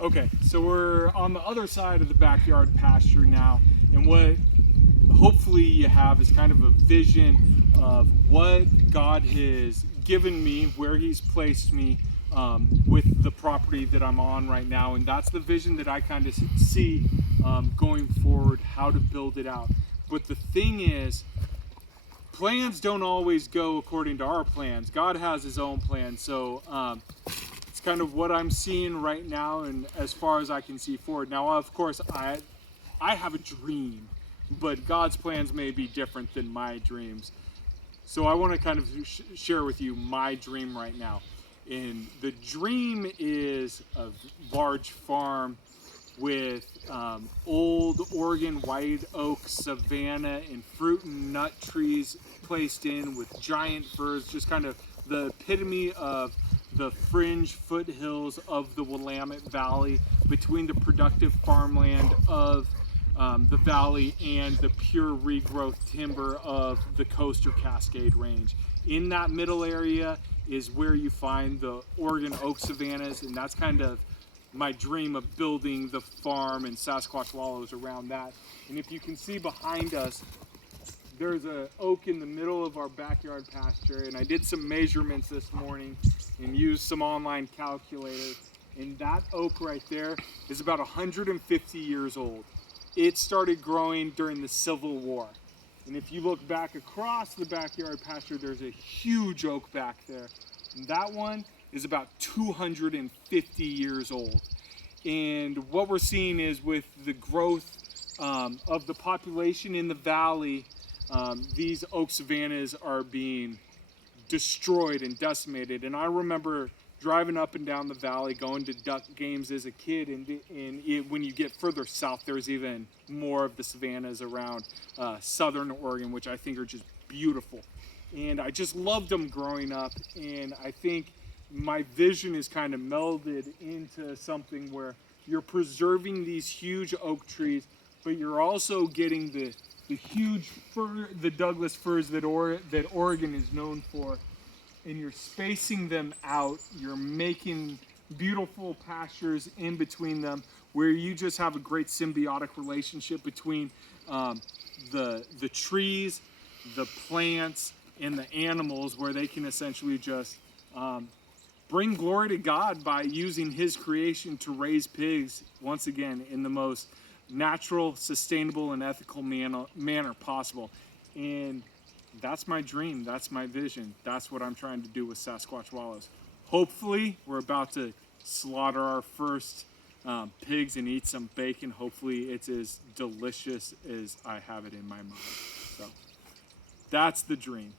Okay, so we're on the other side of the backyard pasture now, and what hopefully you have is kind of a vision of what God has given me, where He's placed me with the property that I'm on right now, and that's the vision that I kind of see going forward, how to build it out. But the thing is, plans don't always go according to our plans. God has His own plan, so it's kind of what I'm seeing right now, and as far as I can see forward. Now, of course, I have a dream, but God's plans may be different than my dreams. So I want to kind of share with you my dream right now. And the dream is a large farm with old Oregon white oak savanna and fruit and nut trees placed in with giant firs, just kind of the epitome of the fringe foothills of the Willamette Valley, between the productive farmland of the valley and the pure regrowth timber of the Coast or Cascade Range. In that middle area is where you find the Oregon oak savannas, and that's kind of my dream of building the farm and Sasquatch Wallows around that. And if you can see behind us, there's an oak in the middle of our backyard pasture, and I did some measurements this morning and used some online calculators, and that oak right there is about 150 years old. It started growing during the Civil War. And if you look back across the backyard pasture, there's a huge oak back there. And that one is about 250 years old. And what we're seeing is, with the growth of the population in the valley, these oak savannas are being destroyed and decimated. And I remember driving up and down the valley, going to duck games as a kid, and when you get further south, there's even more of the savannas around southern Oregon, which I think are just beautiful. And I just loved them growing up, and I think my vision is kind of melded into something where you're preserving these huge oak trees, but you're also getting the huge fir, the Douglas firs that Oregon is known for, and you're spacing them out. You're making beautiful pastures in between them, where you just have a great symbiotic relationship between the trees, the plants, and the animals, where they can essentially just bring glory to God by using His creation to raise pigs, once again, in the most natural, sustainable, and ethical manner possible. And that's my dream. That's my vision. That's what I'm trying to do with Sasquatch Wallows. Hopefully, we're about to slaughter our first pigs and eat some bacon. Hopefully, it's as delicious as I have it in my mind. So that's the dream.